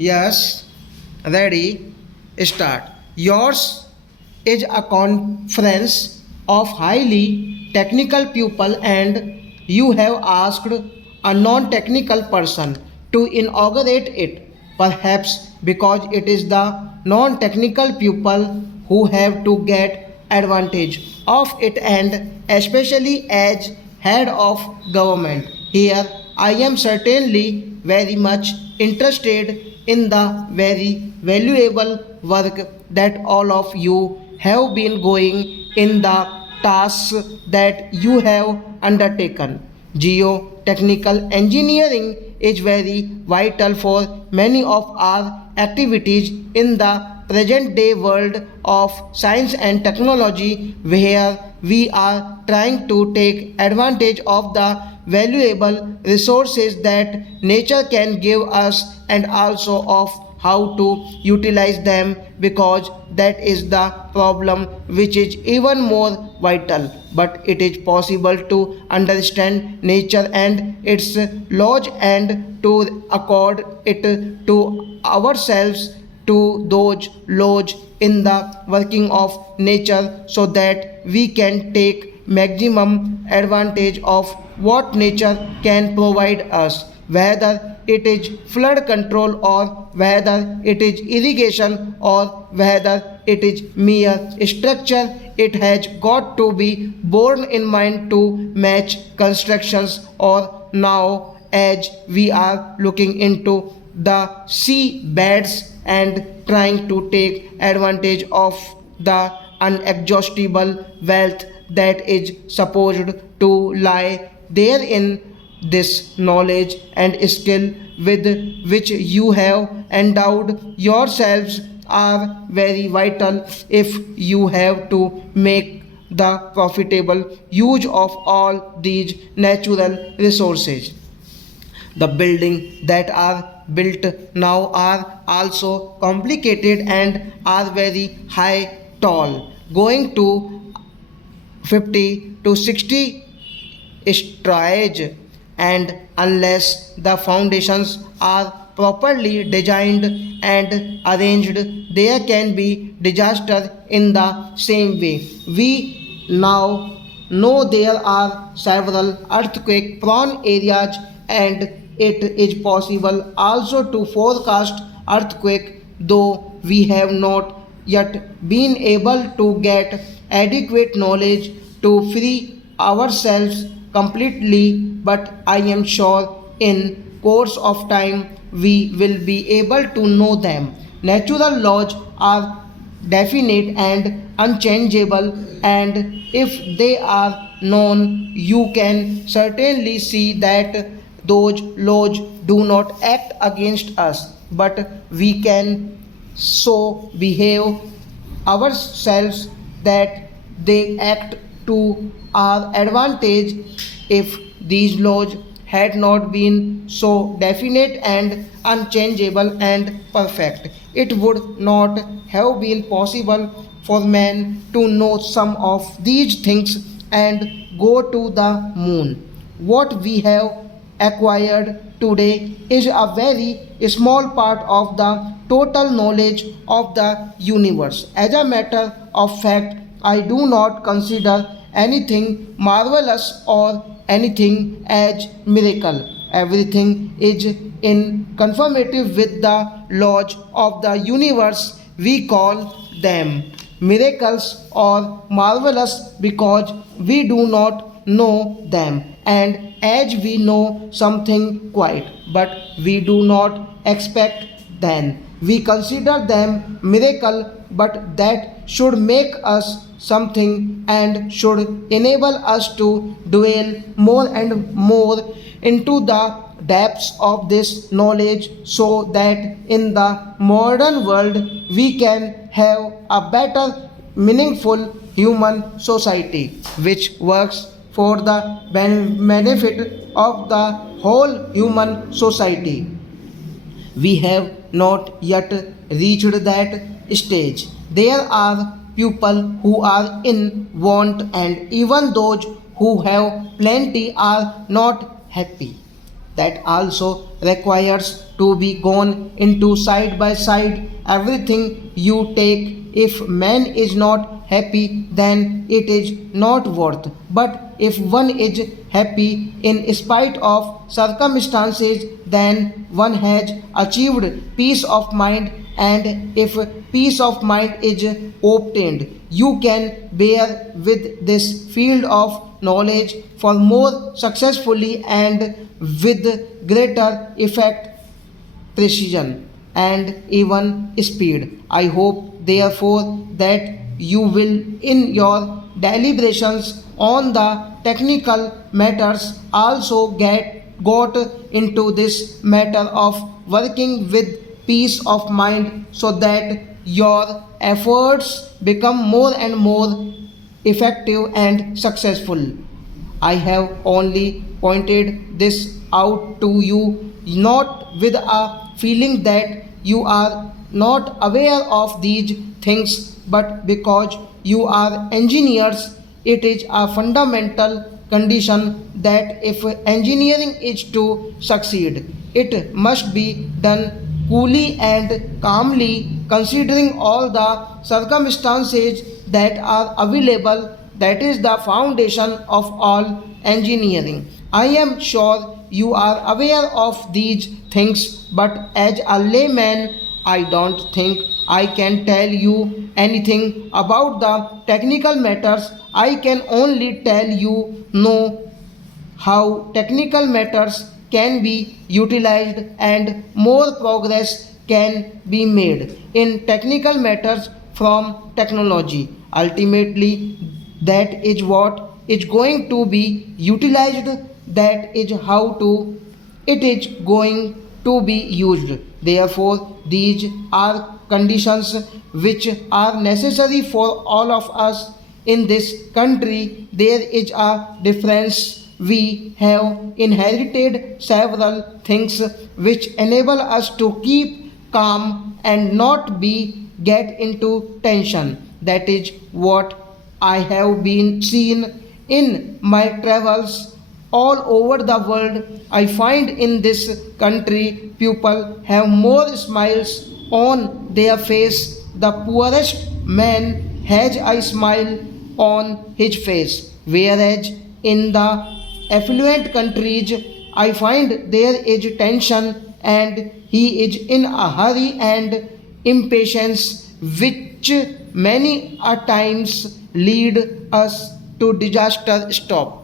Yes, ready, start. Yours is a conference of highly technical people, and you have asked a non-technical person to inaugurate it, perhaps because it is the non-technical people who have to get advantage of it, and especially as head of government here I am certainly very much interested in the very valuable work that all of you have been going in the tasks that you have undertaken. Geotechnical engineering is very vital for many of our activities in the present day world of science and technology, where we are trying to take advantage of the valuable resources that nature can give us, and also of how to utilize them, because that is the problem which is even more vital. But it is possible to understand nature and its laws and to accord it to ourselves to those laws in the working of nature, so that we can take maximum advantage of what nature can provide us, whether it is flood control or whether it is irrigation or whether it is mere structure. It has got to be borne in mind to match constructions, or now as we are looking into the sea beds and trying to take advantage of the unexhaustible wealth that is supposed to lie therein. This knowledge and skill with which you have endowed yourselves are very vital if you have to make the profitable use of all these natural resources. The buildings that are built now are also complicated and are very high, tall, going to 50 to 60 stories, and unless the foundations are properly designed and arranged, there can be disaster in the same way. We now know there are several earthquake prone areas, and it is possible also to forecast earthquake, though we have not yet been able to get adequate knowledge to free ourselves completely. But I am sure in course of time we will be able to know them. Natural laws are definite and unchangeable, and if they are known, you can certainly see that those laws do not act against us, but we can so behave ourselves that they act to our advantage. If these laws had not been so definite and unchangeable and perfect, it would not have been possible for man to know some of these things and go to the moon. What we have acquired today is a very small part of the total knowledge of the universe. As a matter of fact, I do not consider anything marvelous or anything as miracle. Everything is in conformity with the laws of the universe. We call them miracles or marvelous because we do not know them, and as we know something quite, but we do not expect, then we consider them miracle. But that should make us something and should enable us to dwell more and more into the depths of this knowledge, so that in the modern world we can have a better, meaningful human society which works for the benefit of the whole human society. We have not yet reached that stage. There are people who are in want, and even those who have plenty are not happy. that also requires to be gone into side by side everything you take. If man is not happy, then it is not worth. But if one is happy in spite of circumstances, then one has achieved peace of mind. And if peace of mind is obtained, you can bear with this field of knowledge for more successfully and with greater effect, precision, and even speed. I hope, therefore, that you will, in your deliberations on the technical matters, also got into this matter of working with peace of mind so that your efforts become more and more effective and successful. I have only pointed this out to you not with a feeling that you are not aware of these things, but because you are engineers. It is a fundamental condition that if engineering is to succeed, it must be done coolly and calmly, considering all the circumstances that are available. That is the foundation of all engineering. I am sure you are aware of these things, but as a layman, I don't think I can tell you anything about the technical matters. I can only tell you know how technical matters can be utilized and more progress can be made in technical matters from technology. Ultimately, that is what is going to be utilized, that is how to it is going to be used. Therefore, these are conditions which are necessary for all of us in this country. There is a difference. We have inherited several things which enable us to keep calm and not be get into tension. That is what I have been seen in my travels all over the world. I find in this country people have more smiles on their face. The poorest man has a smile on his face, whereas in the affluent countries I find there is tension and he is in a hurry and impatience, which many a times lead us to disaster. Stop.